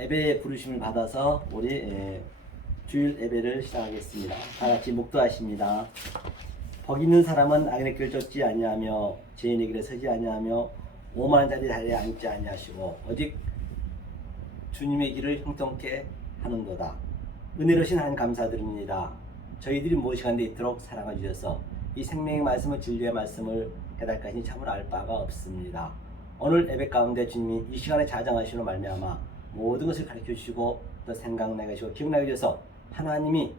예배의 부르심을 받아서 우리 주일 예배를 시작하겠습니다. 다 같이 묵도하십니다. 복 있는 사람은 악인의 길을 쫓지 아니하며 죄인의 길에 서지 아니하며 오만한 자리 자리에 앉지 아니하시고 오직 주님의 길을 형통케 하는도다. 은혜로신 하나님 감사드립니다. 저희들이 무엇이간데 있도록 사랑해 주셔서 이 생명의 말씀을 진리의 말씀을 깨달까지 참으로 알 바가 없습니다. 오늘 예배 가운데 주님이 이 시간에 자정하시로 말미암아 모든 것을 가르쳐 주시고 또 생각나게 하시고 기억나게 하셔서 하나님이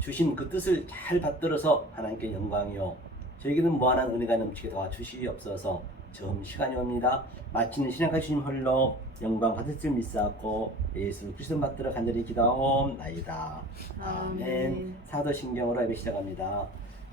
주신 그 뜻을 잘 받들어서 하나님께 영광이요 저에게는 무한한 은혜가 넘치게 도와주시옵소서. 처음 시간이 옵니다. 마치는 신약한 주님 홀로 영광 받을 줄 믿사옵고 예수 그리스도 받들어 간절히 기도하옵나이다. 아멘. 사도신경으로 예배 시작합니다.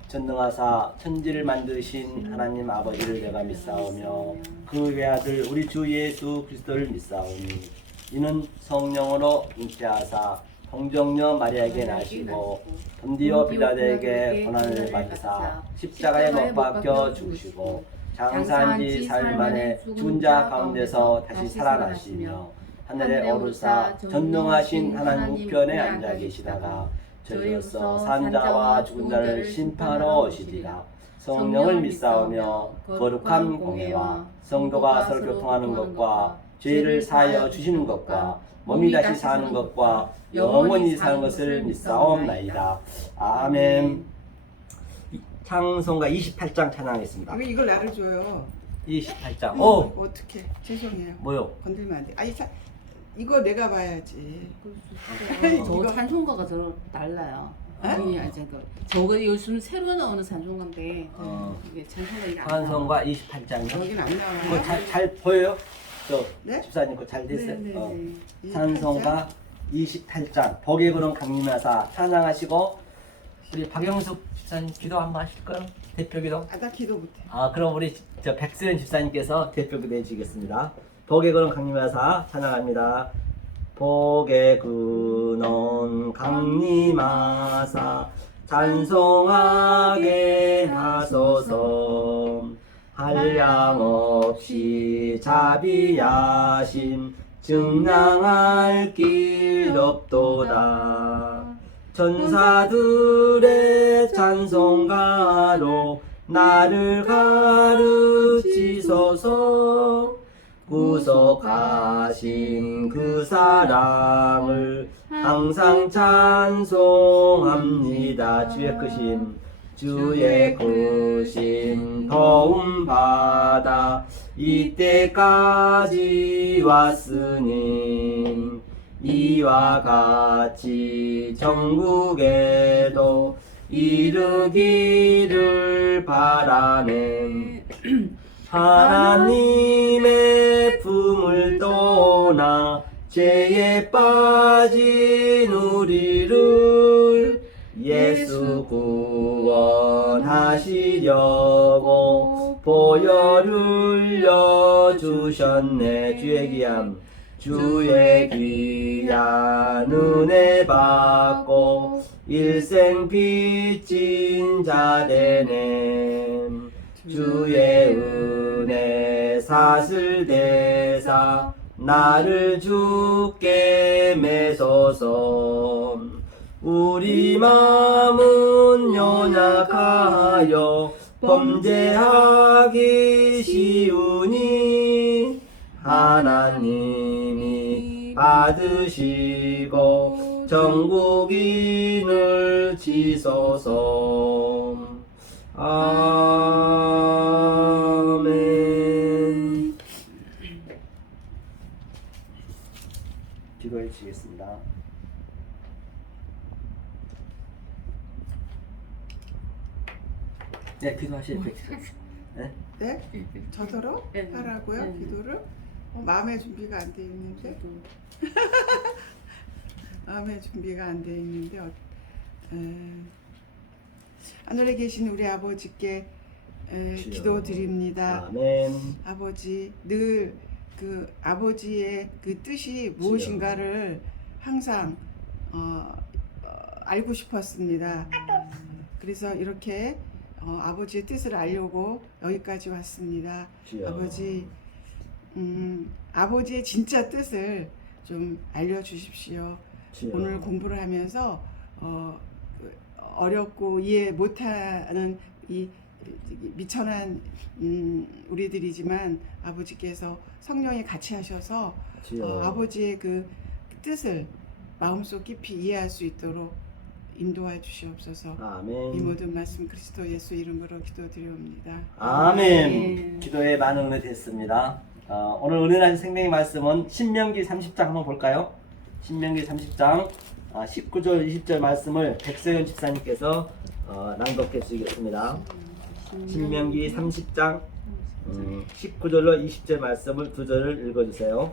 전능하사 천지를 만드신 하나님 아버지를 내가 믿사오며 그 외아들 우리 주 예수 그리스도를 믿사오니 이는 성령으로 잉태하사 동정녀 마리아에게 나시고 본디오 빌라도에게 고난을 받으사 십자가에 못 박혀 죽으시고 장사한 지 사흘 만에 죽은 자 가운데서 다시 살아나시며 하늘에 오르사 전능하신 하나님 우편에 앉아 계시다가 저희로서 산자와 죽은 자를 심판하러 오시리라. 성령을 믿사오며 거룩한 공회와 성도가 서로 교통하는 것과 죄를 사하여 주시는 것과 몸이 다시 사는 것과 영원히 사는 것을 믿사옵나이다. 아멘. 찬송가 28장 찬양하겠습니다. 왜 이걸 나를 줘요? 28장. 어떻게? 죄송해요. 뭐요? 건들면 안 돼. 아니 이거 내가 봐야지. 저 찬송가가 저 달라요. 아니 저거 요즘 새로 나오는 찬송가인데 이게 찬송가 이게 안 찬송가 28장이요? 여긴 안 나와요. 그거 잘 보여요? 저 네? 집사님 그거 잘 됐어요? 네. 찬송가 28장 복의 그런 강림하사 찬양하시고 우리 박영숙 집사님 기도 한번 하실까요? 대표 기도? 나 기도 못해. 그럼 우리 저 백수연 집사님께서 대표 기도 해주시겠습니다. 복의 근원 강림하사 찬양합니다. 복의 근원 강림하사 찬송하게 하소서. 한량없이 자비하심 증량할 길 없도다. 천사들의 찬송가로 나를 가르치소서. 구속하신 그 사랑을 항상 찬송합니다. 주의 크심 도움 받아 이때까지 왔으니 이와 같이 천국에도 이르기를 바라네. 하나님의 품을 떠나 죄에 빠진 우리를 예수 구원하시려고 보혈을 흘려주셨네. 주의 귀한 은혜 받고 일생 빚진 자 되네. 주의 은혜 사슬 대사 나를 주께 매소서. 우리 마음은 연약하여 범죄하기 쉬우니 하나님이 받으시고 전국인을 지소서. 아멘. 기도해 주시겠습니다. 네, 기도하시죠. 네? 네? 저더러 네. 하라고요? 네. 기도를? 마음의 준비가 안 돼 있는데. 마음의 준비가 안 돼 있는데. 하늘에 계신 우리 아버지께 기도드립니다. 아멘. 아버지 늘 그 아버지의 그 뜻이 무엇인가를 항상 알고 싶었습니다. 그래서 이렇게 아버지의 뜻을 알려고 여기까지 왔습니다. 주여. 아버지 아버지의 진짜 뜻을 좀 알려주십시오. 주여. 오늘 공부를 하면서 어렵고 이해 못하는 이 미천한 우리들이지만 아버지께서 성령이 같이 하셔서 주여. 아버지의 그 뜻을 마음속 깊이 이해할 수 있도록 인도해 주시옵소서. 아멘. 이 모든 말씀 그리스도 예수 이름으로 기도드리옵니다. 아멘. 기도에 많은 은혜 됐습니다. 오늘 은혜라는 생명의 말씀은 신명기 30장 한번 볼까요? 신명기 30장 19절 20절 말씀을 백세현 집사님께서 낭독해 주시겠습니다. 신명기 30장 19절로 20절 말씀을 두 절을 읽어주세요.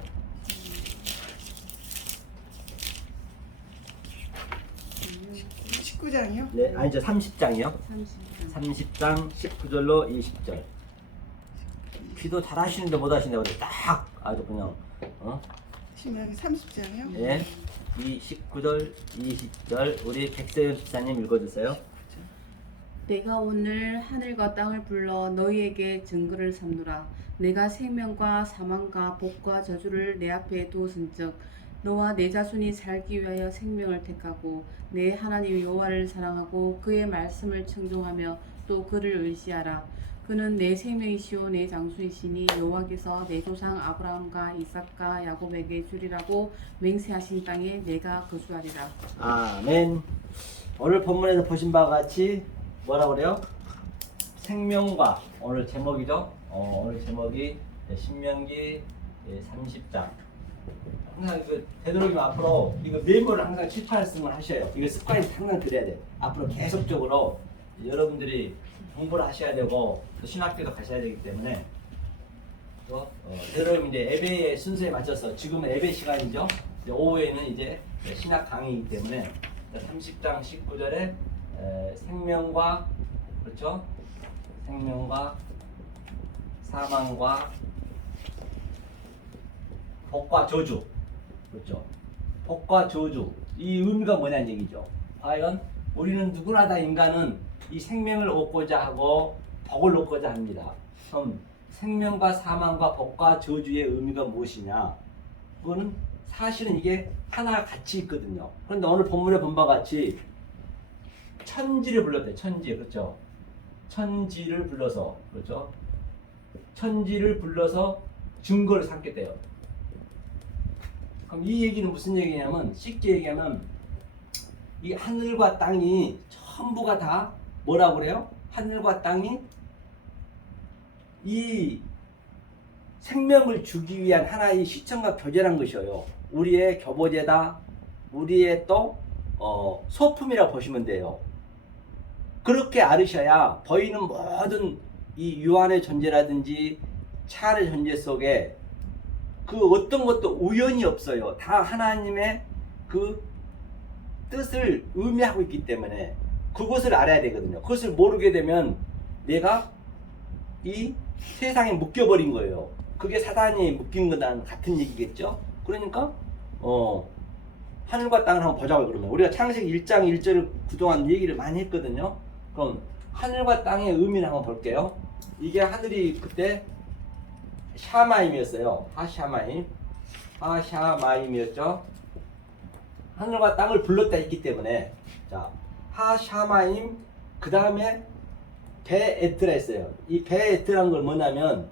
19장이요? 네, 아니죠, 30장이요. 30장. 30장 19절로 20절. 기도 잘 하시는데 못 하시는데 그래. 딱 아주 그냥 신명기 30장이요? 예. 이 19절 20절 우리 백세현 집사님 읽어주세요. 내가 오늘 하늘과 땅을 불러 너희에게 증거를 삼노라. 내가 생명과 사망과 복과 저주를 내 앞에 두었은즉 너와 내 자손이 살기 위하여 생명을 택하고 내 하나님 여호와를 사랑하고 그의 말씀을 청종하며 또 그를 의지하라. 그는 내 생명이시오 내 장수이시니 여호와께서 내 조상 아브라함과 이삭과 야곱에게 주리라고 맹세하신 땅에 내가 거주하리라. 아멘. 오늘 본문에서 보신 바와 같이 뭐라 그래요? 생명과 오늘 제목이죠. 오늘 제목이 신명기 30장. 항상 그 되도록이면 앞으로 이거 메모를 항상 칠판을 하셔요. 이거 습관이 항상 그래야 돼. 앞으로 계속적으로 여러분들이 공부를 하셔야 되고 또 신학교도 가셔야 되기 때문에 또 되도록이면 이제 예배의 순서에 맞춰서 지금은 예배 시간이죠. 이제 오후에는 이제 신학 강의이기 때문에 30장 19절에 생명과 그렇죠? 생명과 사망과 복과 저주 그렇죠? 복과 저주 이 의미가 뭐냐는 얘기죠. 과연 우리는 누구나 다 인간은 이 생명을 얻고자 하고 복을 얻고자 합니다. 그럼 생명과 사망과 복과 저주의 의미가 무엇이냐? 그거는 사실은 이게 하나 같이 있거든요. 그런데 오늘 본문에 본 바와 같이 천지를 불렀대요. 천지 그렇죠? 천지를 불러서 그렇죠? 천지를 불러서 증거를 삼겠대요. 그럼 이 얘기는 무슨 얘기냐면 쉽게 얘기하면 이 하늘과 땅이 전부가 다 뭐라고 그래요? 하늘과 땅이 이 생명을 주기 위한 하나의 시청과 교제란 것이에요. 우리의 교보제다, 우리의 또 소품이라고 보시면 돼요. 그렇게 알으셔야 보이는 모든 이 유한의 존재라든지 차의 존재 속에 그 어떤 것도 우연이 없어요. 다 하나님의 그 뜻을 의미하고 있기 때문에 그것을 알아야 되거든요. 그것을 모르게 되면 내가 이 세상에 묶여버린 거예요. 그게 사단이 묶인 거랑 같은 얘기겠죠. 그러니까 하늘과 땅을 한번 보자고 그러면 우리가 창세기 1장 1절을 그동안 얘기를 많이 했거든요. 그럼 하늘과 땅의 의미를 한번 볼게요. 이게 하늘이 그때 샤마임이었어요. 하샤마임이었죠. 하늘과 땅을 불렀다 했기 때문에 자 하샤마임 그 다음에 베에트라 했어요. 이 베에트라는 걸 뭐냐면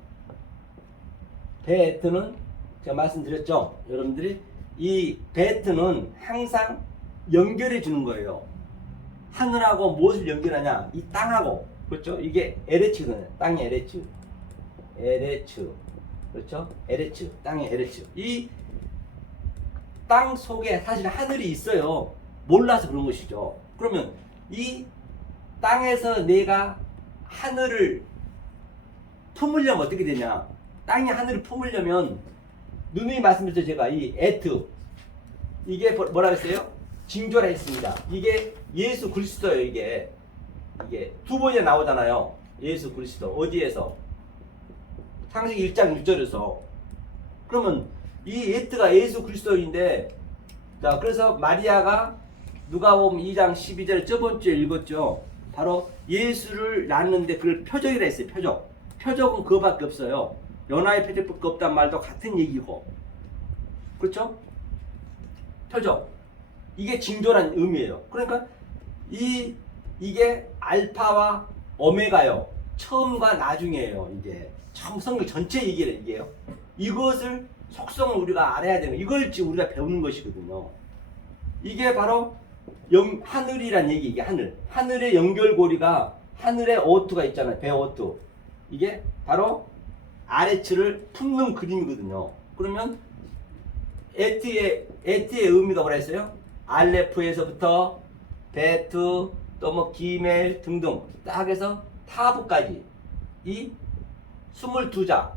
베에트는 제가 말씀드렸죠. 여러분들이 이 베에트는 항상 연결해 주는 거예요. 하늘하고 무엇을 연결하냐? 이 땅하고 그렇죠? 이게 에레츠거든요. 땅의 에레츠, 그렇죠? 에레츠, 땅의 에레츠. 이 땅 속에 사실 하늘이 있어요. 몰라서 그런 것이죠. 그러면 이 땅에서 내가 하늘을 품으려면 어떻게 되냐? 땅이 하늘을 품으려면 누누이 말씀드렸죠. 제가 이 에트 이게 뭐라 했어요? 징조라 했습니다. 이게 예수 그리스도예요. 이게 두 번이나 나오잖아요. 예수 그리스도 어디에서? 창세기 1장 6절에서. 그러면 이 에트가 예수 그리스도인데 자 그래서 마리아가 누가복음 2장 12절 저번 주에 읽었죠. 바로 예수를 낳았는데 그걸 표적이라 했어요. 표적은 그거밖에 없어요. 연하의 표적밖에 없단 말도 같은 얘기고 그렇죠? 표적. 이게 징조란 의미예요. 그러니까 이게 알파와 오메가요. 처음과 나중이에요. 이게 성경 전체 얘기예요. 이것을 속성을 우리가 알아야 되는, 이걸 지금 우리가 배우는 것이거든요. 이게 바로 하늘이란 얘기. 이게 하늘의 연결고리가, 하늘에 오투가 있잖아요. 배오투. 이게 바로 아래츠를 품는 그림이거든요. 그러면 에티의 의미가 뭐라 했어요? 알레프에서부터 베트, 또 뭐 기멜 등등 딱 해서 타브까지 이 22자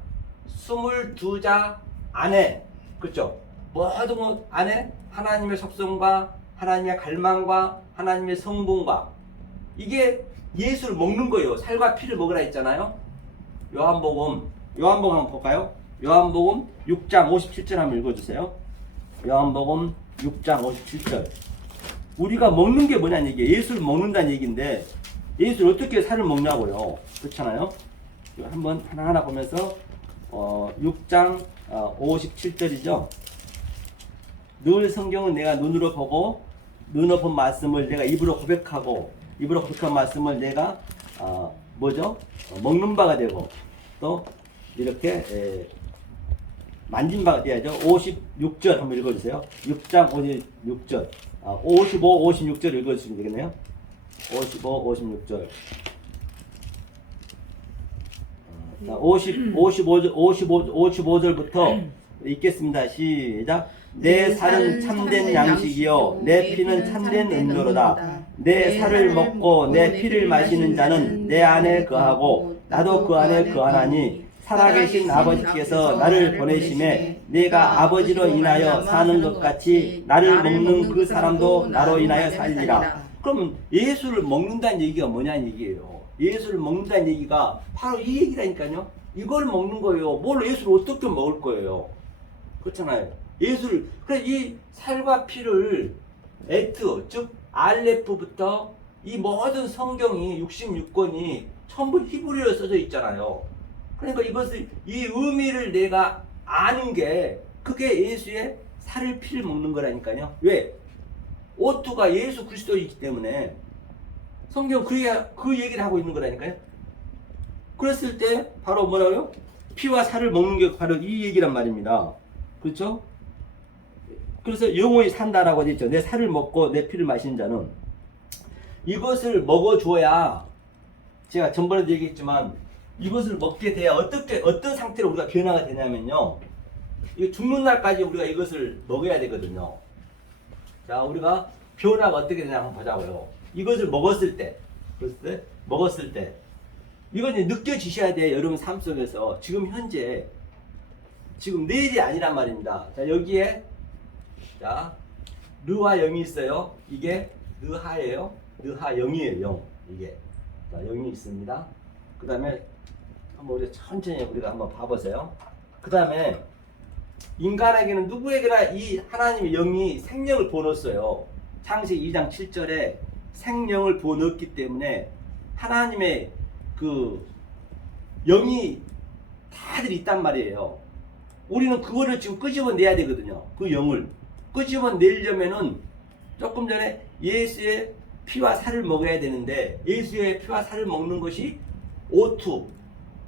안에, 그렇죠? 모든 것 안에 하나님의 속성과 하나님의 갈망과 하나님의 성분과, 이게 예수를 먹는 거예요. 살과 피를 먹으라 했잖아요. 요한복음 한번 볼까요? 요한복음 6장 57절 한번 읽어주세요. 요한복음 6장 57절. 우리가 먹는 게 뭐냐는 얘기예요. 예수를 먹는다는 얘기인데, 예수를 어떻게 살을 먹냐고요. 그렇잖아요. 한번 하나하나 보면서 6장 57절이죠. 늘 성경은 내가 눈으로 보고 눈으로 본 말씀을 내가 입으로 고백하고 입으로 고백한 말씀을 내가 먹는 바가 되고 또 이렇게 만진 바가 돼야죠. 56절 한번 읽어주세요. 6장 56절. 55, 56절 읽어주시면 되겠네요. 55, 56절. 55절부터 읽겠습니다. 시작. 내 살은 참된 양식이요 내 피는 참된 음료로다. 내 살을 먹고 내 피를 마시는 자는 내 안에 거하고 나도 그 안에 거하나니 살아계신 아버지께서 나를 보내심에 내가 아버지로 인하여 사는 것 같이 나를 먹는 그 사람도 나로 인하여 살리라. 그러면 예수를 먹는다는 얘기가 뭐냐는 얘기예요. 예수를 먹는다는 얘기가 바로 이 얘기라니까요. 이걸 먹는 거예요. 뭘 예수를 어떻게 먹을 거예요. 그렇잖아요. 예수를, 그래 이 살과 피를 즉 알레프부터 이 모든 성경이 66권이 전부 히브리어로 써져 있잖아요. 그러니까 이것을, 이 의미를 내가 아는 게 그게 예수의 살을 피를 먹는 거라니까요. 왜? 오투가 예수 그리스도이기 때문에 성경 그 얘기를 하고 있는 거라니까요. 그랬을 때 바로 뭐라고요? 피와 살을 먹는 게 바로 이 얘기란 말입니다. 그렇죠? 그래서 영원히 산다라고 되어 있죠. 내 살을 먹고 내 피를 마시는 자는, 이것을 먹어줘야, 제가 전번에도 얘기했지만 이것을 먹게 돼야 어떤 상태로 우리가 변화가 되냐면요, 이거 죽는 날까지 우리가 이것을 먹어야 되거든요. 자, 우리가 변화가 어떻게 되냐 한번 보자고요. 이것을 먹었을 때 이건 이제 느껴지셔야 돼요. 여러분 삶 속에서 지금 현재, 지금 내일이 아니란 말입니다. 자, 여기에 자 르와 영이 있어요. 이게 르하예요. 르하 영이에요. 영. 이게 자 영이 있습니다. 그 다음에 한번 우리 천천히 우리가 한번 봐보세요. 그 다음에 인간에게는 누구에게나 이 하나님의 영이 생명을 부어넣었어요. 창세기 2장 7절에 생명을 부어넣었기 때문에 하나님의 그 영이 다들 있단 말이에요. 우리는 그거를 지금 끄집어내야 되거든요. 그 영을 끄집어내려면은 조금 전에 예수의 피와 살을 먹어야 되는데, 예수의 피와 살을 먹는 것이 오투,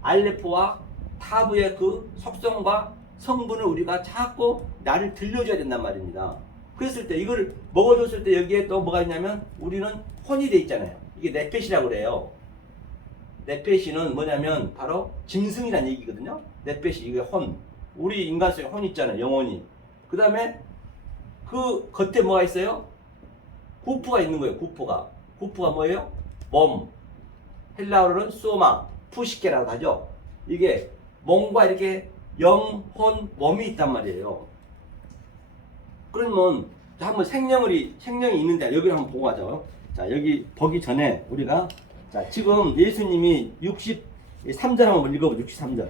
알레프와 타브의 그 속성과 성분을 우리가 자꾸 나를 들려줘야 된단 말입니다. 그랬을 때 이걸 먹어줬을 때 여기에 또 뭐가 있냐면 우리는 혼이 돼 있잖아요. 이게 네펫이라고 그래요. 네펫이는 뭐냐면 바로 짐승이라는 얘기거든요. 네펫이 이게 혼. 우리 인간 속에 혼이 있잖아요. 영혼이. 그 다음에 그 겉에 뭐가 있어요? 구프가 있는 거예요. 구프가 뭐예요? 몸. 헬라어로는 소마, 푸시케라고 하죠. 이게 몸과 이렇게 영, 혼, 몸이 있단 말이에요. 그러면 한번 생명이 있는데 여기를 한번 보고 가죠. 자, 여기 보기 전에 우리가 자, 지금 예수님이 63절 한번 읽어보죠. 63절.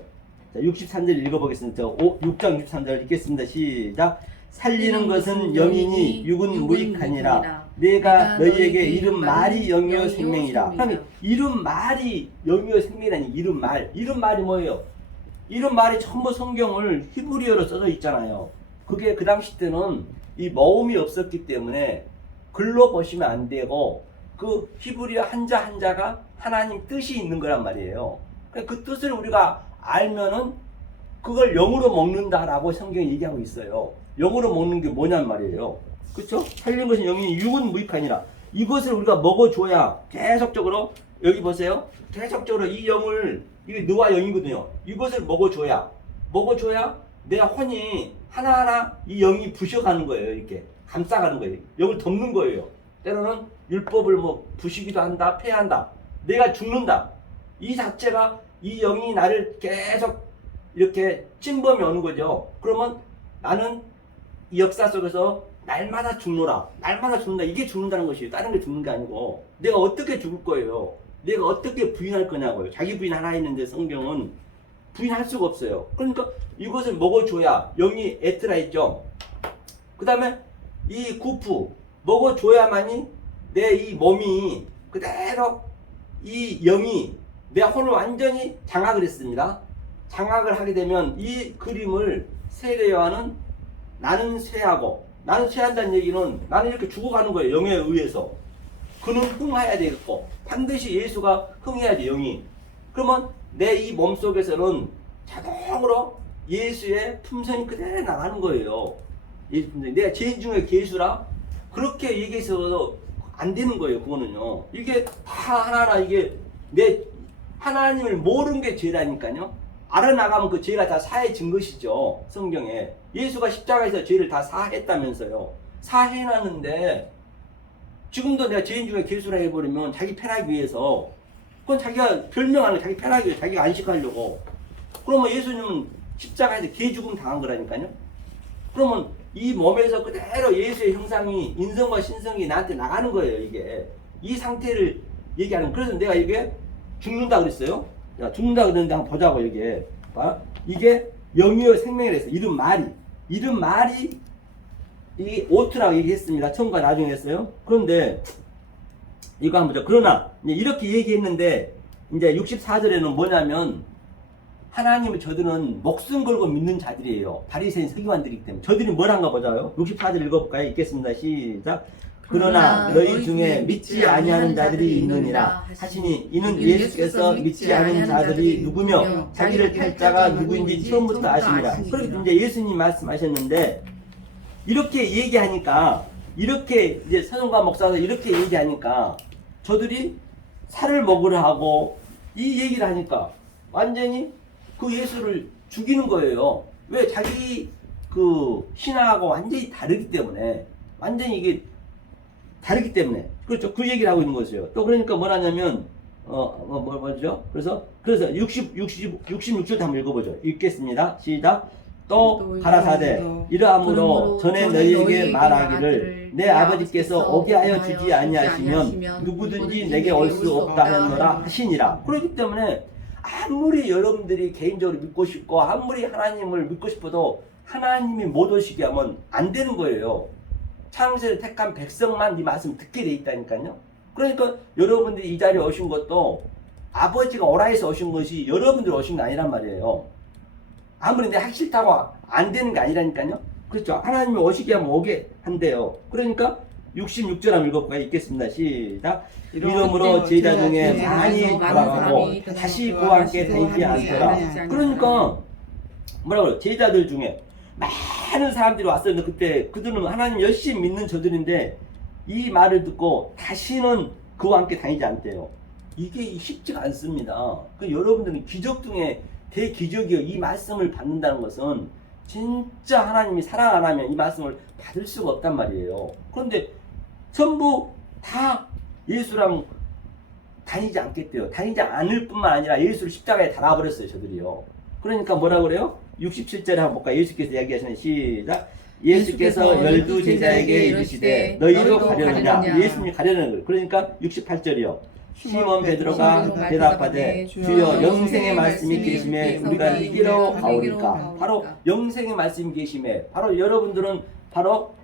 자, 63절 읽어보겠습니다. 6장 63절 읽겠습니다. 시작. 살리는 것은 영이니 육은 무익하니라. 내가 너희에게 이른 말이 영이요 생명이라. 그러면 이른 말이 영이요 생명이라니, 이른 말이 뭐예요? 이른 말이 전부 성경을 히브리어로 써져 있잖아요. 그게 그 당시 때는 이 모음이 없었기 때문에 글로 보시면 안 되고 그 히브리어 한자 한자가 하나님 뜻이 있는 거란 말이에요. 그 뜻을 우리가 알면은 그걸 영으로 먹는다라고 성경이 얘기하고 있어요. 영으로 먹는 게 뭐냔 말이에요. 그렇죠? 살린 것은 영이니 육은 무익하니라. 이것을 우리가 먹어줘야 계속적으로, 여기 보세요. 계속적으로 이 영을, 이게 너와 영이거든요. 이것을 먹어줘야 내 혼이 하나하나 이 영이 부셔가는 거예요. 이렇게 감싸가는 거예요. 영을 덮는 거예요. 때로는 율법을 뭐 부시기도 한다, 폐한다. 내가 죽는다. 이 자체가 이 영이 나를 계속 이렇게 침범해 오는 거죠. 그러면 나는 이 역사 속에서 날마다 죽노라. 날마다 죽는다. 이게 죽는다는 것이에요. 다른 게 죽는 게 아니고. 내가 어떻게 죽을 거예요? 내가 어떻게 부인할 거냐고요. 자기 부인 하나 있는데 성경은 부인할 수가 없어요. 그러니까 이것을 먹어줘야 영이 에트라 있죠. 그 다음에 이 구프 먹어줘야만이 내 이 몸이 그대로 이 영이 내 혼을 완전히 장악을 했습니다. 장악을 하게 되면 이 그림을 세례요한은 나는 쇠하고, 나는 쇠한다는 얘기는 나는 이렇게 죽어가는 거예요. 영에 의해서. 그는 흥해야 되겠고 반드시 예수가 흥해야지 영이. 그러면 내 이 몸속에서는 자동으로 예수의 품성이 그대로 나가는 거예요. 예수 품성이. 내가 죄인 중에 괴수라 그렇게 얘기해서 안 되는 거예요. 그거는요. 이게 다 하나하나 이게 내 하나님을 모르는 게 죄라니까요. 알아나가면 그 죄가 다 사해진 것이죠. 성경에. 예수가 십자가에서 죄를 다 사했다면서요. 사해놨는데 지금도 내가 죄인 중에 괴수라 해버리면 자기 편하기 위해서, 그건 자기가 별명하는 거, 자기 편하기 위해서, 자기가 안식하려고. 그러면 예수님은 십자가에서 개죽음 당한 거라니까요. 그러면 이 몸에서 그대로 예수의 형상이, 인성과 신성이 나한테 나가는 거예요. 이게 이 상태를 얘기하는. 그래서 내가 이게 죽는다 그랬어요. 야, 죽는다 그랬는데 한번 보자고. 이게 봐. 이게 영이요 생명이라 했어요. 이름 말이 이 오트라고 얘기했습니다. 처음과 나중에 했어요. 그런데 이거 한번 보자. 그러나 이렇게 얘기했는데 이제 64절에는 뭐냐면 하나님을 저들은 목숨 걸고 믿는 자들이에요. 바리새인 서기관들이기 때문에. 저들이 뭘 한가 보자요. 64절 읽어볼까요? 읽겠습니다. 시작. 그러나 너희 중에 믿지 아니하는 자들이 있느니라 하시니 이는 예수께서 믿지 않은 자들이 누구며 자기를 탈 자가 누구인지 처음부터 아십니다. 그렇게 이제 예수님 말씀하셨는데 이렇게 얘기하니까, 이렇게 이제 선원과 목사가 이렇게 얘기하니까 저들이 살을 먹으려 하고 이 얘기를 하니까 완전히 그 예수를 죽이는 거예요. 왜? 자기 그 신앙하고 완전히 다르기 때문에. 완전히 이게 다르기 때문에. 그렇죠. 그 얘기를 하고 있는 거죠. 또 그러니까 뭐라냐면 뭐죠? 그래서 66절 한번 읽어보죠. 읽겠습니다. 시작. 또 가라사대 이러함으로 전에 너희에게 말하기를 내 아버지께서 오게 하여 주지 아니하시면 누구든지 내게 올 수 없다 하였노라 하시니라. 그렇기 때문에 아무리 여러분들이 개인적으로 믿고 싶고 아무리 하나님을 믿고 싶어도 하나님이 못 오시게 하면 안 되는 거예요. 창세를 택한 백성만 이 말씀 듣게 돼 있다니까요. 그러니까 여러분들이 이 자리에 오신 것도 아버지가 오라 해서 오신 것이 여러분들 오신 게 아니란 말이에요. 아무리 내가 하기 싫다고 안 되는 게 아니라니까요. 그렇죠. 하나님이 오시게 하면 오게 한대요. 그러니까 66절 한번 읽어볼까요? 읽겠습니다. 시작. 이러므로 제자 중에 많이 돌아가고 다시 그와 함께 다니지 않더라. 그러니까 뭐라 그래요? 제자들 중에 많은 사람들이 왔었는데 그때 그들은 하나님 열심히 믿는 저들인데 이 말을 듣고 다시는 그와 함께 다니지 않대요. 이게 쉽지가 않습니다. 그 여러분들은 기적 중에 대기적이요. 이 말씀을 받는다는 것은 진짜 하나님이 사랑 안 하면 이 말씀을 받을 수가 없단 말이에요. 그런데 전부 다 예수랑 다니지 않겠대요. 다니지 않을 뿐만 아니라 예수를 십자가에 달아버렸어요. 저들이요. 그러니까 뭐라 그래요? 67절에 한번 볼까요? 예수께서 이야기하시는 시작. 예수께서 12 제자에게 이르시되 너희도 가려느냐. 예수님이 가려는 거예요. 그러니까 68절이요. 시몬 베드로가 대답하되 주여 영생의 말씀이 계심에 우리가 이기러 가오리까. 바로 영생의 말씀이 계심에, 바로 여러분들은 바로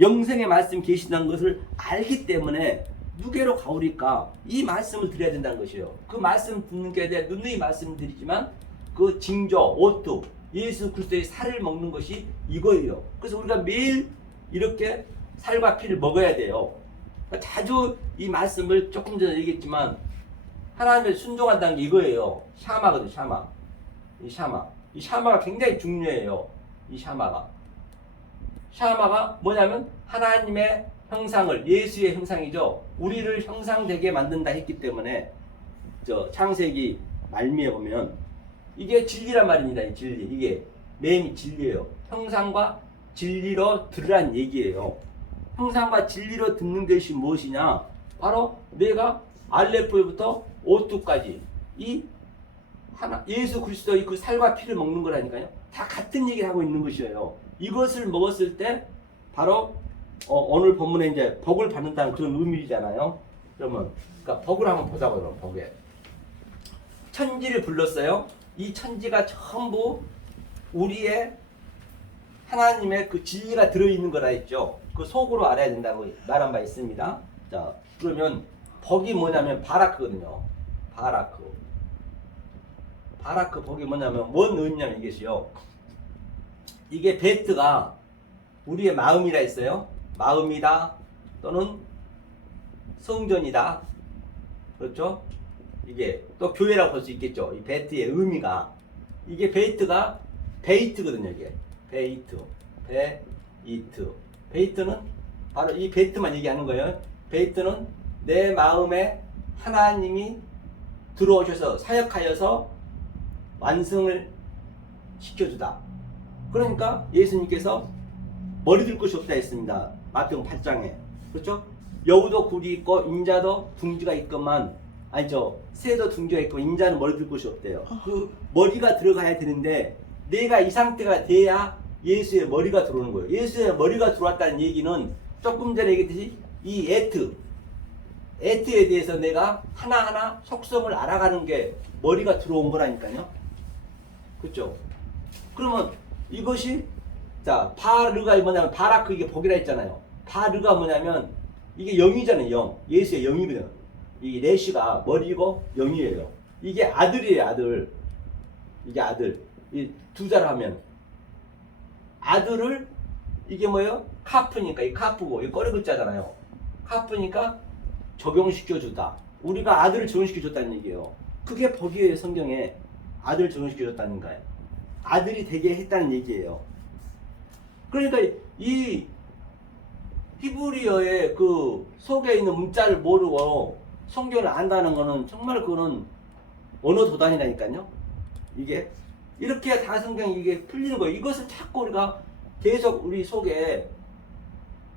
영생의 말씀 계신다는 것을 알기 때문에 누게로 가오리까. 이 말씀을 드려야 된다는 것이에요. 그 말씀 듣는 게 대해 누누이 말씀드리지만 그 징조, 오뚜, 예수 그리스도의 살을 먹는 것이 이거예요. 그래서 우리가 매일 이렇게 살과 피를 먹어야 돼요. 그러니까 자주 이 말씀을 조금 전에 얘기했지만 하나님의 순종한다는 게 이거예요. 샤마거든요. 샤마. 이 샤마. 이 샤마가 굉장히 중요해요. 이 샤마가. 샤마가 뭐냐면 하나님의 형상을, 예수의 형상이죠. 우리를 형상되게 만든다 했기 때문에 저 창세기 말미에 보면 이게 진리란 말입니다. 이 진리. 이게 매임이 진리예요. 형상과 진리로 들으란 얘기예요. 형상과 진리로 듣는 것이 무엇이냐? 바로 내가 알레프부터 오뚜까지 이 하나 예수 그리스도의 그 살과 피를 먹는 거라니까요. 다 같은 얘기를 하고 있는 것이에요. 이것을 먹었을 때 바로 오늘 본문에 이제 복을 받는다는 그런 의미잖아요. 그러면 그러니까 복을 한번 보자고요. 그럼 복에 천지를 불렀어요. 이 천지가 전부 우리의 하나님의 그 진리가 들어있는 거라 했죠. 그 속으로 알아야 된다고 말한 바 있습니다. 자, 그러면 복이 뭐냐면 바라크거든요. 바라크 복이 뭐냐면 뭔 의미냐면 이것이요. 이게 베트가 우리의 마음이라 했어요. 마음이다 또는 성전이다. 그렇죠? 이게 또 교회라고 볼 수 있겠죠. 이 베트의 의미가 이게 베이트가 베이트거든요. 이게 베이트는 바로 이 베이트만 얘기하는 거예요. 베이트는 내 마음에 하나님이 들어오셔서 사역하여서 완성을 시켜주다. 그러니까 예수님께서 머리 들 것이 없다 했습니다. 마태복음 8장에. 그렇죠? 여우도 굴이 있고 인자도 둥지가 있건만 아니죠. 새도 둥지가 있고 인자는 머리 들 것이 없대요. 그 머리가 들어가야 되는데 내가 이 상태가 돼야 예수의 머리가 들어오는 거예요. 예수의 머리가 들어왔다는 얘기는 조금 전에 얘기했듯이 이 에트에 대해서 내가 하나하나 속성을 알아가는 게 머리가 들어온 거라니까요. 그렇죠? 그러면 이것이 자 바르가 뭐냐면 바라크 이게 복이라 했잖아요. 바르가 뭐냐면 이게 영이잖아요. 영. 예수의 영이거든요. 이 레시가 머리고 영이에요. 이게 아들이에요. 아들. 이게 아들. 이 두 자를 하면 아들을 이게 뭐예요? 카프니까 이 카프고 이 꺼리 글자잖아요. 카프니까 적용시켜 주다. 우리가 아들을 적용시켜 줬다는 얘기예요. 그게 복이에요. 성경에 아들을 적용시켜 줬다는 거예요. 아들이 되게 했다는 얘기예요. 그러니까 이 히브리어의 그 속에 있는 문자를 모르고 성경을 안다는 거는 정말 그거는 언어 도단이라니까요. 이게 이렇게 다 성경이 이게 풀리는 거예요. 이것을 자꾸 우리가 계속 우리 속에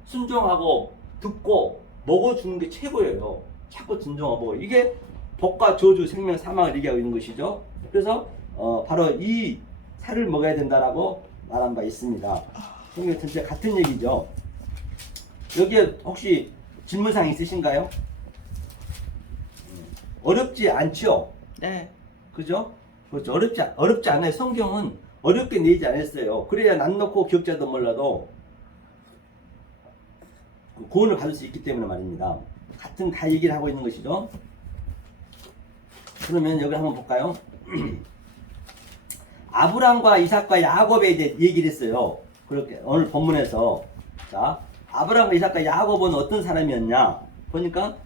순종하고 듣고 먹어주는 게 최고예요. 자꾸 순종하고 이게 복과 저주, 생명, 사망을 얘기하고 있는 것이죠. 그래서 바로 이 살을 먹어야 된다라고 말한 바 있습니다. 성경 전체 같은 얘기죠. 여기에 혹시 질문사항 있으신가요? 어렵지 않죠? 네. 그죠? 그렇죠. 어렵지 않아요. 성경은 어렵게 내지 않았어요. 그래야 난 놓고 기억자도 몰라도 구원을 받을 수 있기 때문에 말입니다. 같은 다 얘기를 하고 있는 것이죠. 그러면 여기 한번 볼까요? 아브람과 이삭과 야곱에 대해 얘기를 했어요. 그렇게 오늘 본문에서 자 아브람과 이삭과 야곱은 어떤 사람이었냐 보니까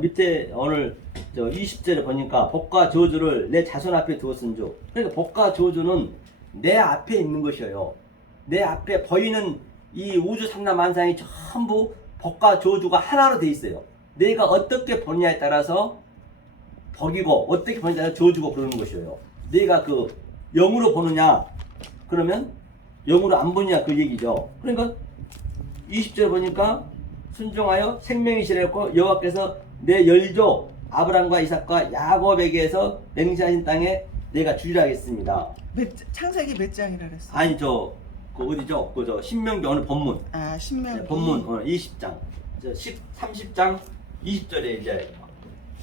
밑에 오늘 20절에 보니까 복과 저주를 내 자손 앞에 두었은즉 그러니까 복과 저주는 내 앞에 있는 것이에요. 내 앞에 보이는 이 우주 삼라만상이 전부 복과 저주가 하나로 돼 있어요. 내가 어떻게 보느냐에 따라서 복이고 어떻게 보느냐에 따라서 저주고 그러는 것이에요. 내가 그 영으로 보느냐 그러면 영으로 안 보느냐 그 얘기죠. 그러니까 20절 보니까 순종하여 생명이시라고 여호와께서 내 열조 아브람과 이삭과 야곱에게서 맹세하신 땅에 내가 주리라 하겠습니다. 창세기 몇 장이라 그랬어? 아니 그 어디죠? 그 신명기 오늘 본문. 아, 신명기. 네, 본문 오늘 20장. 30장 20절에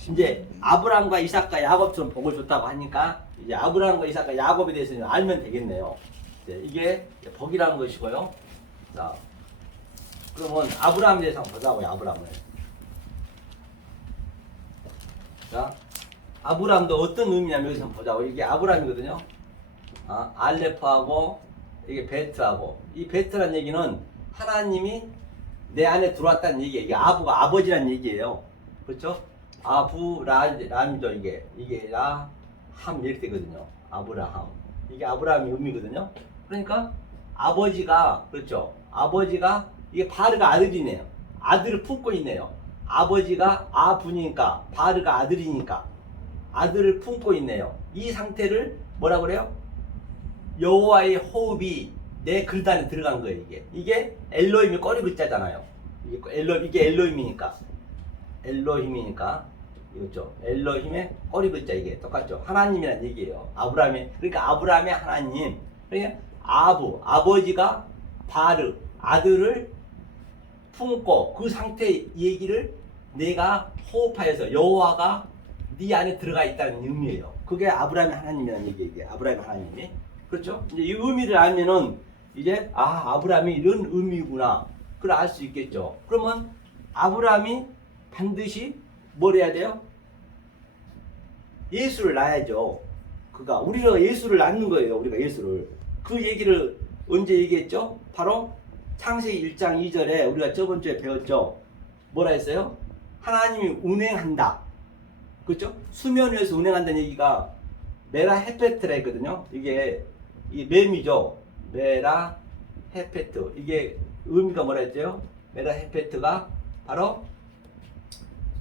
이제 아브람과 이삭과 야곱처럼 복을 줬다고 하니까 이제 아브람과 이삭과 야곱에 대해서 알면 되겠네요. 이게 복이라는 것이고요. 자, 그러면 아브람에 대해서 한번 보자고요. 아브람을. 자, 아브람도 어떤 의미냐면 여기서 한번 보자고. 이게 아브람이거든요. 알레프하고 이게 베트하고 이 베트란 얘기는 하나님이 내 안에 들어왔다는 얘기예요. 이게 아부가 아버지란 얘기예요. 그렇죠? 아브라함이죠. 이게 라함 이렇게 되거든요. 아브라함. 이게 아브라함의 의미거든요. 그러니까 아버지가 그렇죠. 아버지가 이게 바르가 아들이네요. 아들을 품고 있네요. 아버지가 아부니까 바르가 아들이니까 아들을 품고 있네요. 이 상태를 뭐라 그래요? 여호와의 호흡이 내 그릇 안에 들어간 거예요. 이게 엘로힘이 꼬리 글자잖아요. 이게 엘로힘이니까 이거죠. 엘로힘의 꼬리 글자 이게 똑같죠. 하나님이란 얘기예요. 그러니까 아브라함의 하나님. 그러니까 아버지가 바르 아들을 품고 그 상태 얘기를 내가 호흡하여서 여호와가 네 안에 들어가 있다는 의미예요. 그게 아브라함의 하나님이라는 얘기예요. 아브라함의 하나님이. 그렇죠? 이제 이 의미를 알면은 이제 아브라함이 이런 의미구나. 그걸 알 수 있겠죠. 그러면 아브라함이 반드시 뭘 해야 돼요? 예수를 낳아야죠. 우리가 예수를 낳는 거예요. 우리가 예수를. 그 얘기를 언제 얘기했죠? 바로 창세기 1장 2절에 우리가 저번 주에 배웠죠. 뭐라 했어요? 하나님이 운행한다. 그렇죠? 수면 위에서 운행한다는 얘기가 메라 헤페트라 했거든요. 이게 이 맴이죠. 메라 헤페트. 이게 의미가 뭐라 했죠? 메라 헤페트가 바로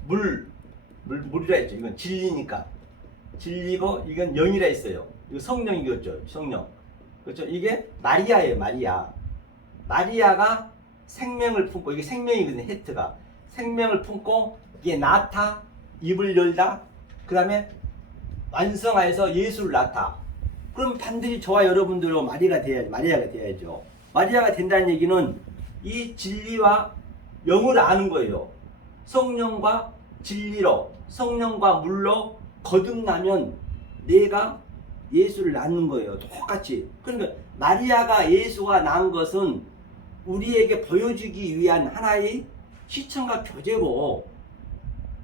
물이라 했죠. 이건 진리니까. 진리고 이건 영이라 했어요. 이거 성령이겠죠. 성령. 그렇죠? 이게 마리아예요. 마리아가 생명을 품고 이게 생명이거든요. 헤트가 생명을 품고 이게 낳다 입을 열다 그 다음에 완성하여서 예수를 낳다. 그럼 반드시 저와 여러분들은 마리아가 돼야죠. 마리아가 된다는 얘기는 이 진리와 영을 아는 거예요. 성령과 진리로 성령과 물로 거듭나면 내가 예수를 낳는 거예요. 똑같이. 그러니까 마리아가 예수가 낳은 것은 우리에게 보여주기 위한 하나의 시청과 표제고,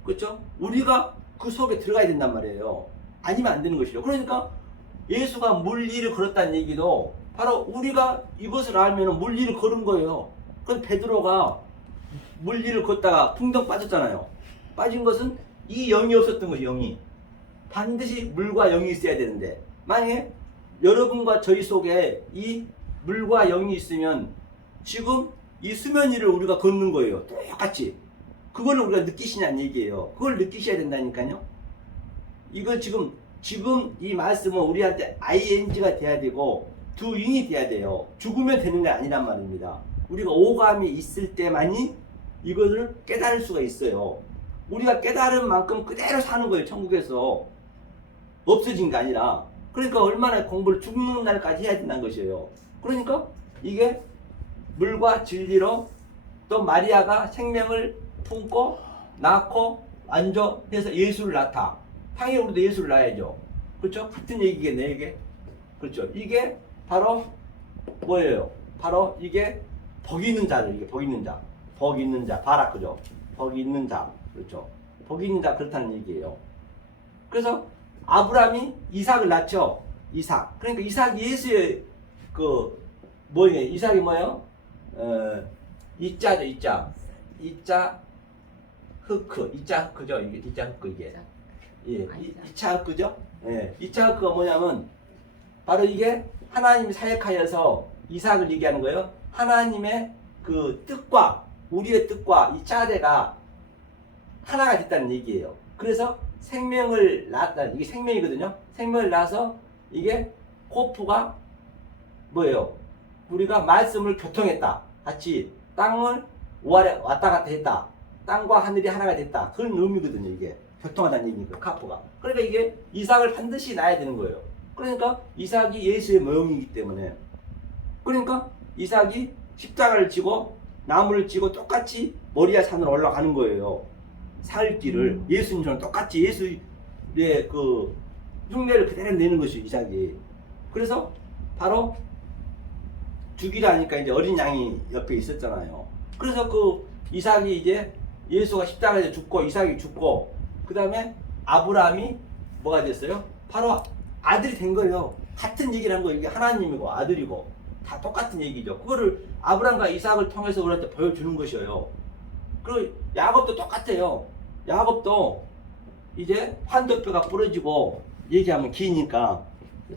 그렇죠? 우리가 그 속에 들어가야 된단 말이에요. 아니면 안 되는 것이죠. 그러니까 예수가 물 위를 걸었다는 얘기도 바로 우리가 이것을 알면 물 위를 걸은 거예요. 그래서 베드로가 물 위를 걷다가 풍덩 빠졌잖아요. 빠진 것은 이 영이 없었던 것이 영이. 반드시 물과 영이 있어야 되는데 만약에 여러분과 저희 속에 이 물과 영이 있으면 지금 이 수면 위를 우리가 걷는 거예요. 똑같이. 그걸 우리가 느끼시냐는 얘기예요. 그걸 느끼셔야 된다니까요. 이걸 지금 이 말씀은 우리한테 ing가 돼야 되고 doing이 돼야 돼요. 죽으면 되는 게 아니란 말입니다. 우리가 오감이 있을 때만이 이것을 깨달을 수가 있어요. 우리가 깨달은 만큼 그대로 사는 거예요. 천국에서. 없어진 게 아니라. 그러니까 얼마나 공부를 죽는 날까지 해야 된다는 것이에요. 그러니까 이게 물과 진리로 또 마리아가 생명을 품고 낳고 완전해서 예수를 낳다. 당연히 우리도 예수를 낳아야죠. 그렇죠? 같은 얘기겠네 이게. 그렇죠? 이게 바로 뭐예요? 바로 이게 복 있는 자를 이게 복 있는 자 바라크죠. 복 있는 자. 그렇죠? 복 있는 자 그렇다는 얘기예요. 그래서 아브라함이 이삭을 낳죠. 이삭. 그러니까 이삭이 예수의 뭐예요? 이삭이 뭐예요? 이자죠. 이자 흑크. 이자 흑크죠. 이게 이자 흑크 이게. 예. 이차 흑크죠. 예. 이차 흑크가 뭐냐면 바로 이게 하나님이 사역하여서 이삭을 얘기하는 거예요. 하나님의 그 뜻과 우리의 뜻과 이 자대가 하나가 됐다는 얘기예요. 그래서 생명을 낳았다. 이게 생명이거든요. 생명을 낳아서 이게 코프가 뭐예요? 우리가 말씀을 교통했다. 같이 땅을 왔다 갔다 했다. 땅과 하늘이 하나가 됐다. 그런 의미거든요. 이게 교통하다는 얘기니까 카프가. 그러니까 이게 이삭을 반드시 낳아야 되는 거예요. 그러니까 이삭이 예수의 모형이기 때문에. 그러니까 이삭이 십자가를 지고 나무를 지고 똑같이 모리아 산으로 올라가는 거예요. 살 길을 예수님처럼 똑같이 예수의 그 흉내를 그대로 내는 것이 이삭이. 그래서 바로 죽이라 하니까 이제 어린 양이 옆에 있었잖아요. 그래서 그 이삭이 이제 예수가 십자가에 죽고 이삭이 죽고 그 다음에 아브라함이 뭐가 됐어요? 바로 아들이 된 거예요. 같은 얘기를 한 거예요. 이게 하나님이고 아들이고 다 똑같은 얘기죠. 그거를 아브라함과 이삭을 통해서 우리한테 보여주는 것이에요. 그리고 야곱도 똑같아요. 야곱도 이제 환도뼈가 부러지고 얘기하면 기니까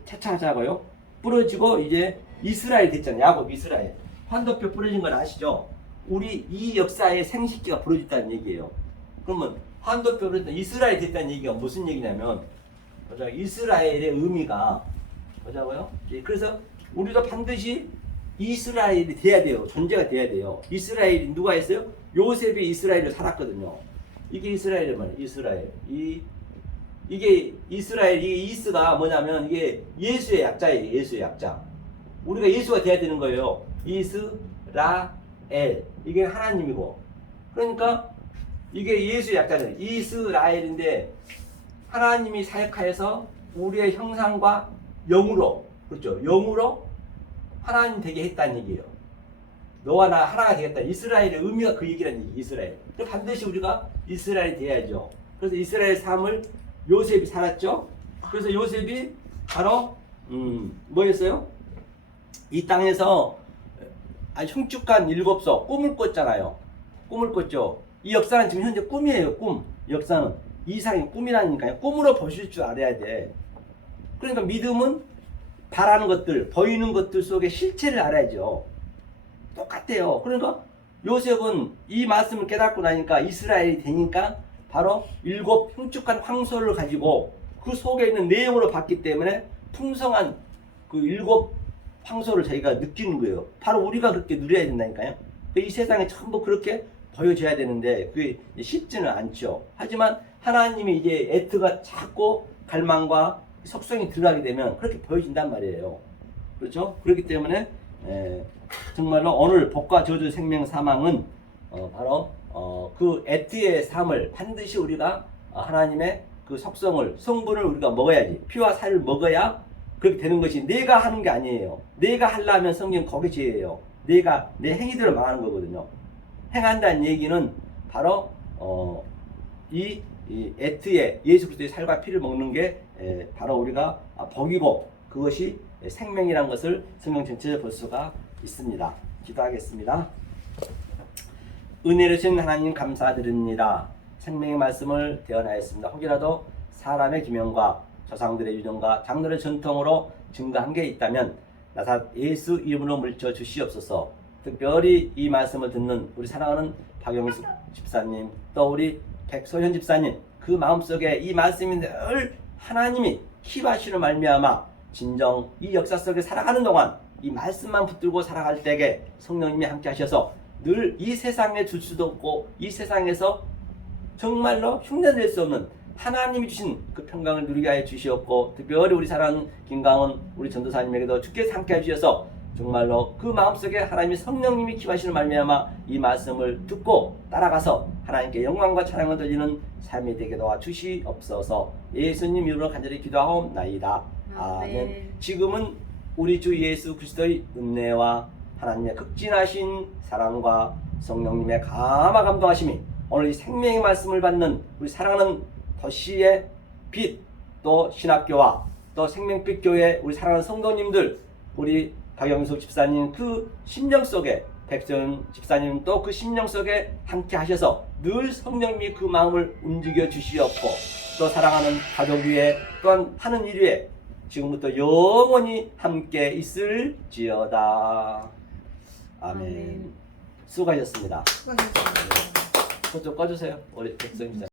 차차하자고요. 부러지고 이제 이스라엘 됐잖아요. 야곱 이스라엘. 환도뼈 부러진 건 아시죠? 우리 이 역사에 생식기가 부러졌다는 얘기예요. 그러면 환도뼈 부러졌다 이스라엘 됐다는 얘기가 무슨 얘기냐면 이스라엘의 의미가 뭐자고요? 그래서 우리도 반드시 이스라엘이 돼야 돼요. 존재가 돼야 돼요. 이스라엘이 누가 했어요? 요셉이 이스라엘을 살았거든요. 이게 이스라엘의 말이에요. 이스라엘. 이게 이스라엘, 이게 이스가 뭐냐면 이게 예수의 약자예요. 예수의 약자. 우리가 예수가 돼야 되는 거예요. 이스라엘. 이게 하나님이고. 그러니까 이게 예수의 약자잖아요. 이스라엘인데 하나님이 사역하여서 우리의 형상과 영으로, 그렇죠? 영으로 하나님 되게 했다는 얘기예요. 너와 나 하나가 되겠다. 이스라엘의 의미가 그 얘기라는 얘기. 이스라엘. 반드시 우리가 이스라엘이 돼야죠. 그래서 이스라엘 삶을 요셉이 살았죠. 그래서 요셉이 바로 뭐였어요? 이 땅에서 아주 흉측한 7석 꿈을 꿨잖아요. 꿈을 꿨죠. 이 역사는 지금 현재 꿈이에요. 꿈. 역사는 이상의 꿈이라니까요. 꿈으로 보실 줄 알아야 돼. 그러니까 믿음은 바라는 것들, 보이는 것들 속에 실체를 알아야죠. 똑같아요. 그러니까 요셉은 이 말씀을 깨닫고 나니까 이스라엘이 되니까 바로 7 흉측한 황소를 가지고 그 속에 있는 내용으로 봤기 때문에 풍성한 그 7 황소를 저희가 느끼는 거예요. 바로 우리가 그렇게 누려야 된다니까요. 이 세상에 전부 그렇게 보여줘야 되는데 그게 쉽지는 않죠. 하지만 하나님이 이제 애트가 자꾸 갈망과 속성이 들어가게 되면 그렇게 보여진단 말이에요. 그렇죠? 그렇기 때문에 정말로 오늘 복과 저주 생명 사망은 바로 그 애트의 삶을 반드시 우리가 하나님의 그 속성을 성분을 우리가 먹어야지. 피와 살을 먹어야 그렇게 되는 것이 내가 하는 게 아니에요. 내가 하려면 성경 거기 지혜예요. 내가 내 행위들을 말하는 거거든요. 행한다는 얘기는 바로 이 애트의 예수 그리스도의 살과 피를 먹는 게 바로 우리가 복이고 그것이 생명이라는 것을 성경 전체에 볼 수가 있습니다. 기도하겠습니다. 은혜를 주신 하나님 감사드립니다. 생명의 말씀을 대언하였습니다. 혹이라도 사람의 기명과 조상들의 유전과 장로의 전통으로 증거한 게 있다면 나사 예수 이름으로 물쳐 주시옵소서. 특별히 이 말씀을 듣는 우리 사랑하는 박영숙 집사님 또 우리 백소현 집사님 그 마음속에 이 말씀이 늘 하나님이 키바시로 말미암아 진정 이 역사 속에 살아가는 동안 이 말씀만 붙들고 살아갈 때에 성령님이 함께 하셔서 늘 이 세상에 줄 수도 없고 이 세상에서 정말로 흉내낼 수 없는 하나님이 주신 그 평강을 누리게 하여 주시옵고 특별히 우리 사랑하는 김강원 우리 전도사님에게도 주께서 함께 해주셔서 정말로 그 마음속에 하나님이 성령님이 기하시는 말미암아 이 말씀을 듣고 따라가서 하나님께 영광과 찬양을 돌리는 삶이 되게 도와주시옵소서. 예수님 이름으로 간절히 기도하옵나이다. 아멘. 지금은 우리 주 예수 그리스도의 은혜와 하나님의 극진하신 사랑과 성령님의 감화 감동하심이 오늘 이 생명의 말씀을 받는 우리 사랑하는 도시의 빛, 또 신학교와 또 생명빛 교회 우리 사랑하는 성도님들 우리 박영숙 집사님 그 심령 속에 백전 집사님 또 그 심령 속에 함께 하셔서 늘 성령님이 그 마음을 움직여 주시옵고 또 사랑하는 가족 위에 또한 하는 일 위에 지금부터 영원히 함께 있을지어다. 아멘. 수고하셨습니다. 수고하셨습니다. 그것 좀 꺼주세요. 우리 백선 집사님.